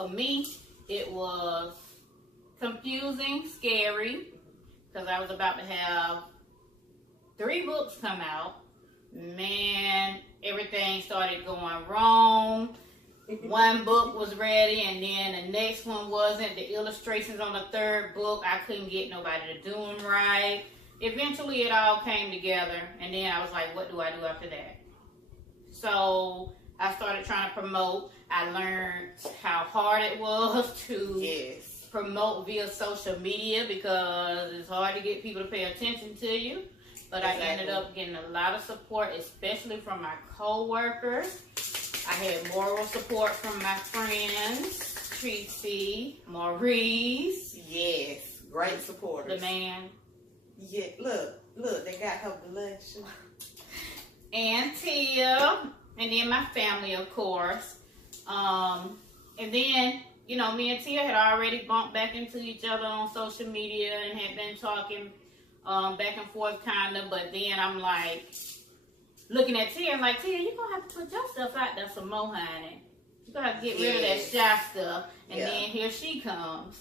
for me, it was confusing, scary, because I was about to have 3 books come out. Man, everything started going wrong. One book was ready, and then the next one wasn't. The illustrations on the 3rd book, I couldn't get nobody to do them right. Eventually, it all came together, and then I was like, what do I do after that? So I started trying to promote. I learned how hard it was to promote via social media, because it's hard to get people to pay attention to you. But I ended up getting a lot of support, especially from my co-workers. I had moral support from my friends, Tracy, Maurice. Yes, great supporters. The man. Yeah, look, they got her blush. And Tia, and then my family, of course. And then, you know, me and Tia had already bumped back into each other on social media and had been talking back and forth kind of, but then I'm like, looking at Tia, I'm like, Tia, you're going to have to put yourself out there some more, honey. You're going to have to get rid of that shy stuff. And then here she comes.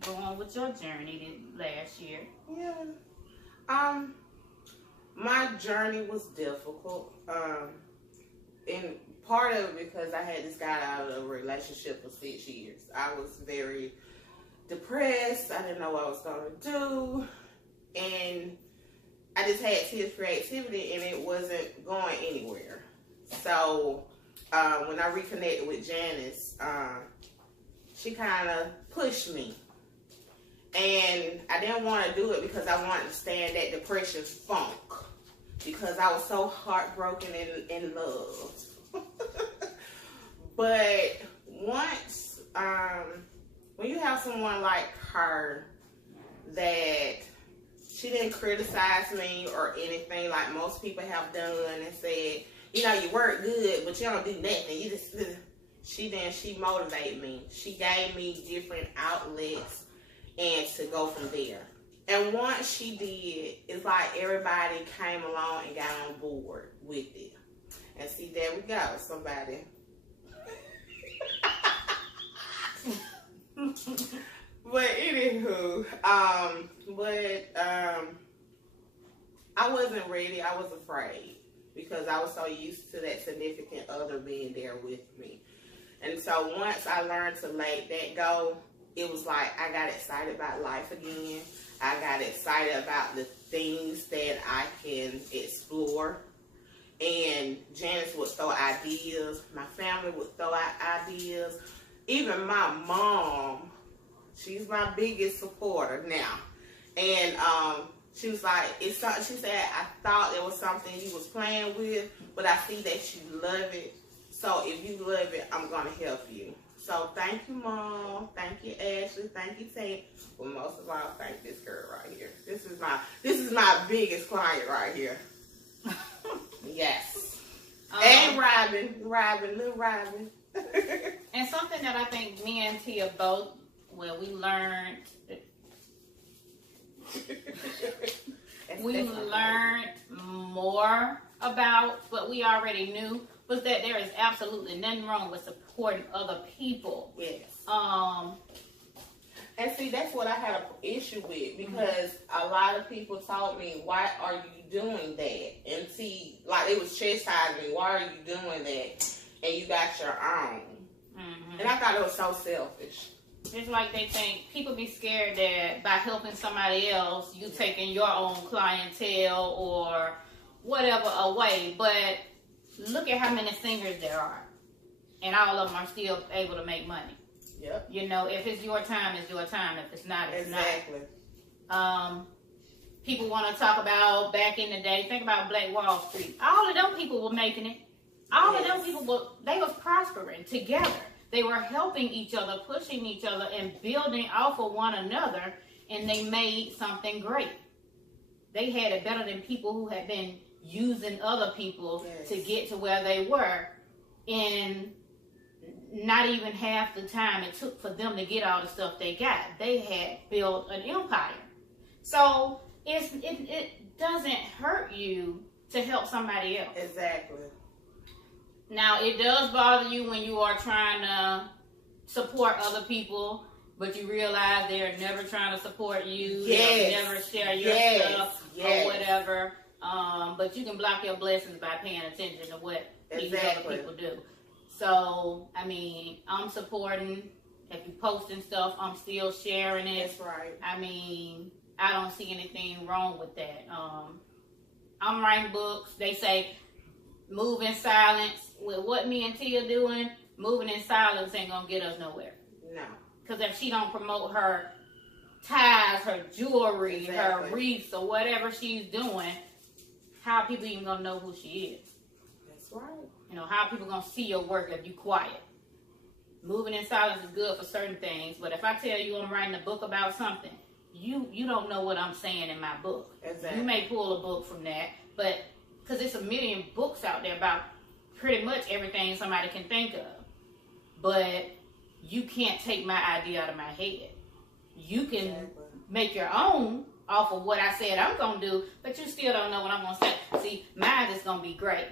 Go on with your journey last year. Yeah. My journey was difficult. And part of it because I had just got out of a relationship for 6 years. I was very depressed. I didn't know what I was going to do. And I just had his creativity, and it wasn't going anywhere. So when I reconnected with Janice, she kind of pushed me. And I didn't want to do it because I wanted to stay in that depression funk, because I was so heartbroken and in love. But once, when you have someone like her that she didn't criticize me or anything like most people have done and said, you know, you work good, but you don't do nothing. You just, she motivated me. She gave me different outlets and to go from there. And once she did, it's like everybody came along and got on board with it. And see, there we go, somebody. But anywho, I wasn't ready. I was afraid because I was so used to that significant other being there with me. And so once I learned to let that go, it was like I got excited about life again. I got excited about the things that I can explore. And Janice would throw ideas. My family would throw out ideas. Even my mom, she's my biggest supporter now. And she was like, it's something. She said, I thought it was something you was playing with, but I see that you love it. So if you love it, I'm going to help you. So thank you, Mom. Thank you, Ashley. Thank you, Tate. But most of all, thank this girl right here. This is my biggest client right here. Yes. And little Robin. And something that I think me and Tia both, well, we learned more about what we already knew, was that there is absolutely nothing wrong with supporting other people. Yes. And see, that's what I had an issue with, because a lot of people told me, why are you doing that? And see, like, they was chastising me, why are you doing that? And you got your own. And I thought it was so selfish. It's like they think, people be scared that by helping somebody else, you taking your own clientele or whatever away. But look at how many singers there are. And all of them are still able to make money. Yep. You know, if it's your time, it's your time. If it's not, it's exactly. not. People want to talk about back in the day. Think about Black Wall Street. All of them people were making it. All of them people they was prospering together. They were helping each other, pushing each other, and building off of one another, and they made something great. They had it better than people who had been using other people to get to where they were, in not even half the time it took for them to get all the stuff they got. They had built an empire. So it doesn't hurt you to help somebody else. Exactly. Now, it does bother you when you are trying to support other people, but you realize they're never trying to support you. Yes. They'll never share your stuff or whatever. But you can block your blessings by paying attention to what these other people do. So, I mean, I'm supporting. If you posting stuff, I'm still sharing it. That's right. I mean, I don't see anything wrong with that. I'm writing books. They say move in silence. With what me and Tia doing, moving in silence ain't gonna get us nowhere. No. Because if she don't promote her ties, her jewelry, her wreaths, or whatever she's doing, how are people even gonna know who she is? That's right. You know, how are people gonna see your work if you quiet? Moving in silence is good for certain things, but if I tell you I'm writing a book about something, you don't know what I'm saying in my book. Exactly. You may pull a book from that, but because there's a million books out there about pretty much everything somebody can think of. But you can't take my idea out of my head. You can make your own off of what I said I'm going to do, but you still don't know what I'm going to say. See, mine is going to be great.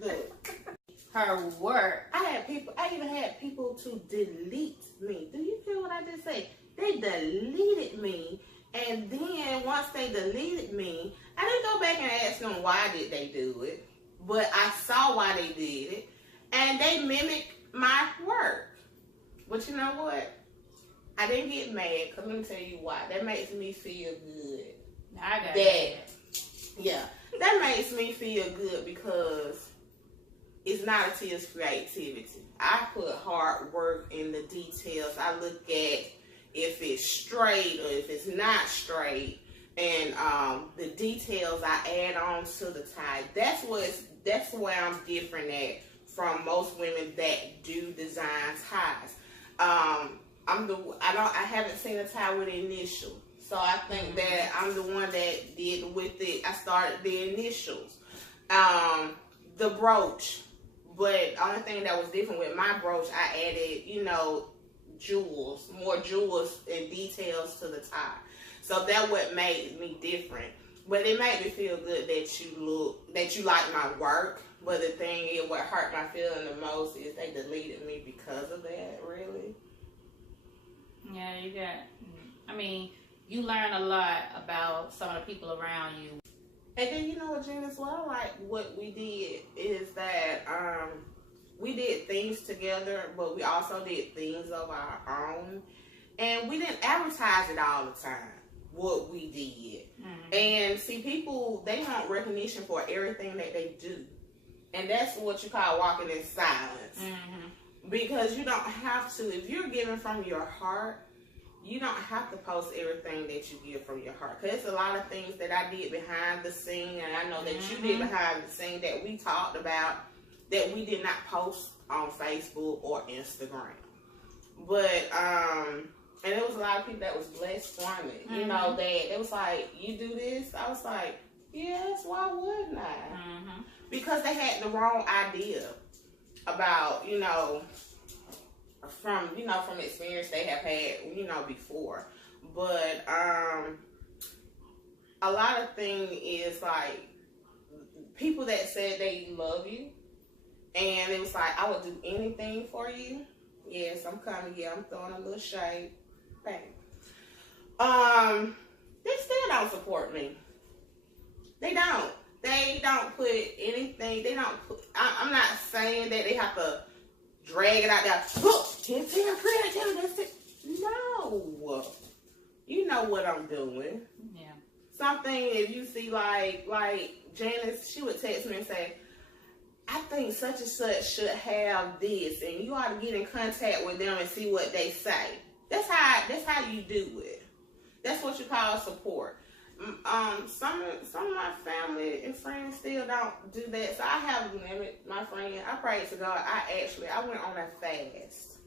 Look. Her work. I even had people to delete me. Do you hear what I just said? They deleted me, and then once they deleted me, I didn't go back and ask them why did they do it, but I saw why they did it, and they mimicked my work. But you know what? I didn't get mad, because let me tell you why. That makes me feel good. I got that. Yeah, that makes me feel good because it's not a Tia's creativity. I put hard work in the details. I look at if it's straight or if it's not straight, and the details I add on to the tie. That's where I'm different at from most women that do design ties. I haven't seen a tie with an initial, so I think that I'm the one that did with it. I started the initials, the brooch. But the only thing that was different with my brooch, I added, more jewels and details to the tie. So that's what made me different. But it made me feel good that you like my work. But the thing is, what hurt my feeling the most is they deleted me because of that, really. Yeah, you learn a lot about some of the people around you. And then you know what, Janice, what I like what we did is that we did things together, but we also did things of our own. And we didn't advertise it all the time, what we did. Mm-hmm. And see, people, they want recognition for everything that they do. And that's what you call walking in silence. Mm-hmm. Because you don't have to, if you're giving from your heart, you don't have to post everything that you give from your heart. Because there's a lot of things that I did behind the scene, and I know that you did behind the scene that we talked about that we did not post on Facebook or Instagram. But, and there was a lot of people that was blessed from it. You know, that it was like, you do this? I was like, yes, why wouldn't I? Mm-hmm. Because they had the wrong idea about, from experience they have had, before. But a lot of things is like people that said they love you, and it was like, I would do anything for you. Yes, I'm coming. Yeah, I'm throwing a little shade. Bang. They still don't support me. They don't. They don't put anything. They don't put. I'm not saying that they have to drag it out there. Look, 10 creativity. That's it. No. You know what I'm doing. Yeah. Something, if you see like Janice, she would text me and say, I think such and such should have this, and you ought to get in contact with them and see what they say. That's how you do it. That's what you call support. Some of my family and friends still don't do that, so I have a limit. My friend, I pray to God. I went on a fast,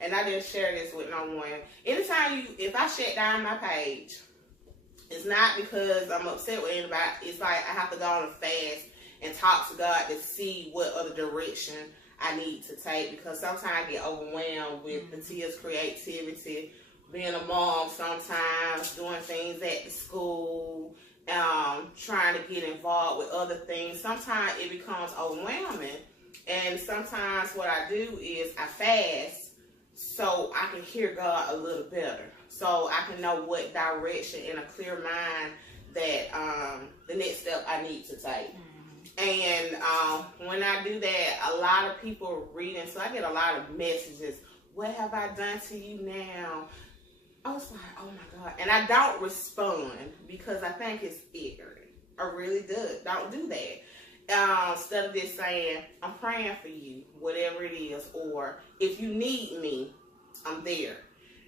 and I didn't share this with no one. Anytime if I shut down my page, it's not because I'm upset with anybody. It's like I have to go on a fast and talk to God to see what other direction I need to take, because sometimes I get overwhelmed with the Tia's creativity, being a mom sometimes, doing things at the school, trying to get involved with other things. Sometimes it becomes overwhelming, And sometimes what I do is I fast so I can hear God a little better. So I can know what direction in a clear mind that the next step I need to take. And when I do that, a lot of people reading, so I get a lot of messages. What have I done to you now? I was like, oh my God. And I don't respond because I think it's ignorant. I really do. Don't do that. Instead of just saying, I'm praying for you, whatever it is, or if you need me, I'm there.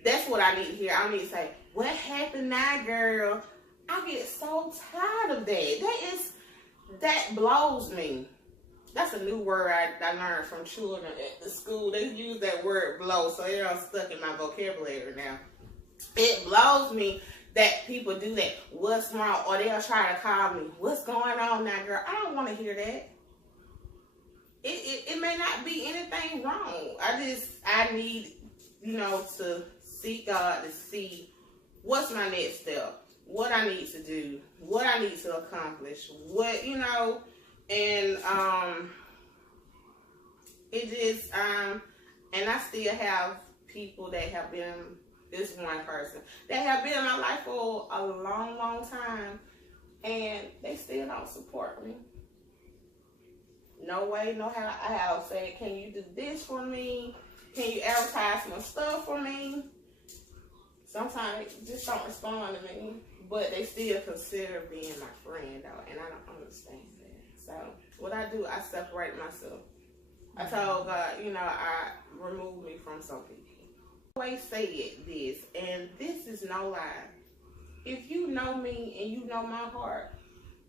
That's what I need to hear. I don't need to say, what happened now, girl? I get so tired of that. That blows me. That's a new word I learned from children at the school. They use that word blow, so they're all stuck in my vocabulary now. It blows me that people do that. What's wrong? Or they'll try to call me. What's going on now, girl? I don't want to hear that. It may not be anything wrong. I need, to seek God to see what's my next step, what I need to do, what I need to accomplish, and it just, and I still have people that have been, this one person, that have been in my life for a long, long time, and they still don't support me. No way, no how. I have said, can you do this for me? Can you advertise my stuff for me? Sometimes they just don't respond to me, but they still consider being my friend, though, and I don't understand that. So what I do, I separate myself. I told God, I remove me from some people. I always say this, and this is no lie. If you know me and you know my heart,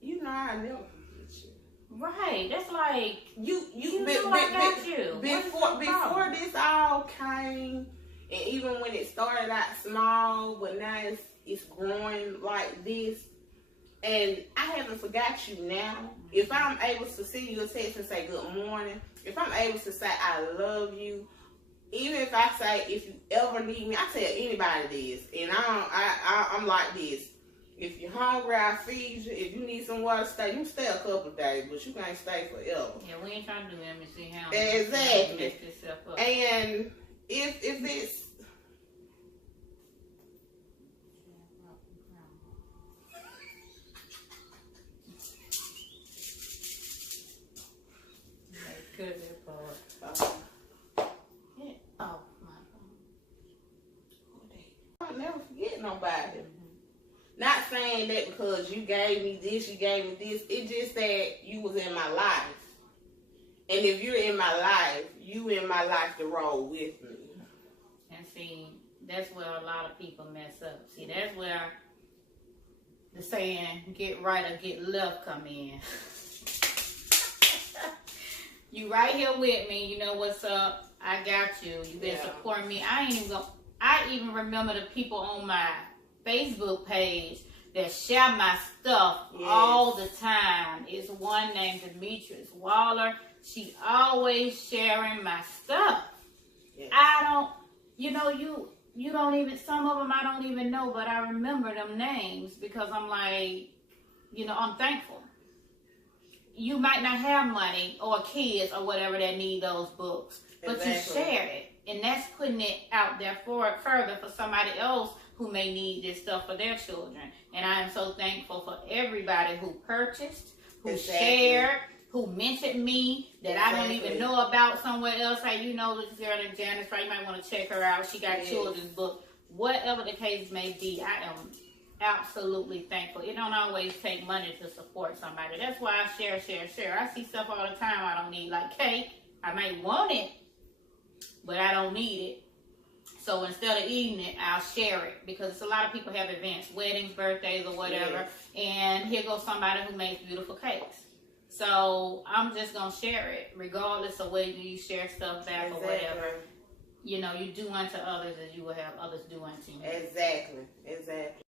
you know I never forget you. Right. That's like you know I got you. Before this all came, and even when it started out small, but now it's growing like this, and I haven't forgot you now. If I'm able to see you a text and say good morning, if I'm able to say I love you, even if I say if you ever need me, I tell anybody this, and I'm like this. If you're hungry, I feed you. If you need some water, you can stay a couple of days, but you can't stay forever. Yeah, we ain't trying to do embassy how exactly. Mess yourself up. And if it's I'll never forget nobody. Not saying that because you gave me this, It's just that you was in my life. And if you're in my life, you in my life to roll with me. And see, that's where a lot of people mess up. See, that's where the saying, get right or get left come in. You right here with me. You know what's up. I got you. You been supporting me. I even remember the people on my Facebook page that share my stuff all the time. It's one named Demetrius Waller. She always sharing my stuff. Yes. I don't, you don't even, some of them I don't even know, but I remember them names because I'm like, I'm thankful. You might not have money or kids or whatever that need those books, but you share it. And that's putting it out there further for somebody else who may need this stuff for their children. And I am so thankful for everybody who purchased, who shared, who mentioned me that I don't even know about somewhere else. Hey, this girl named Janice, right? You might want to check her out. She got children's books. Whatever the case may be, I am absolutely thankful. It don't always take money to support somebody. That's why I share. I see stuff all the time I don't need, like cake. I might want it, but I don't need it. So instead of eating it, I'll share it because a lot of people have events, weddings, birthdays, or whatever. And here goes somebody who makes beautiful cakes. So I'm just going to share it regardless of whether you share stuff back or whatever. You do unto others as you will have others do unto you. Exactly.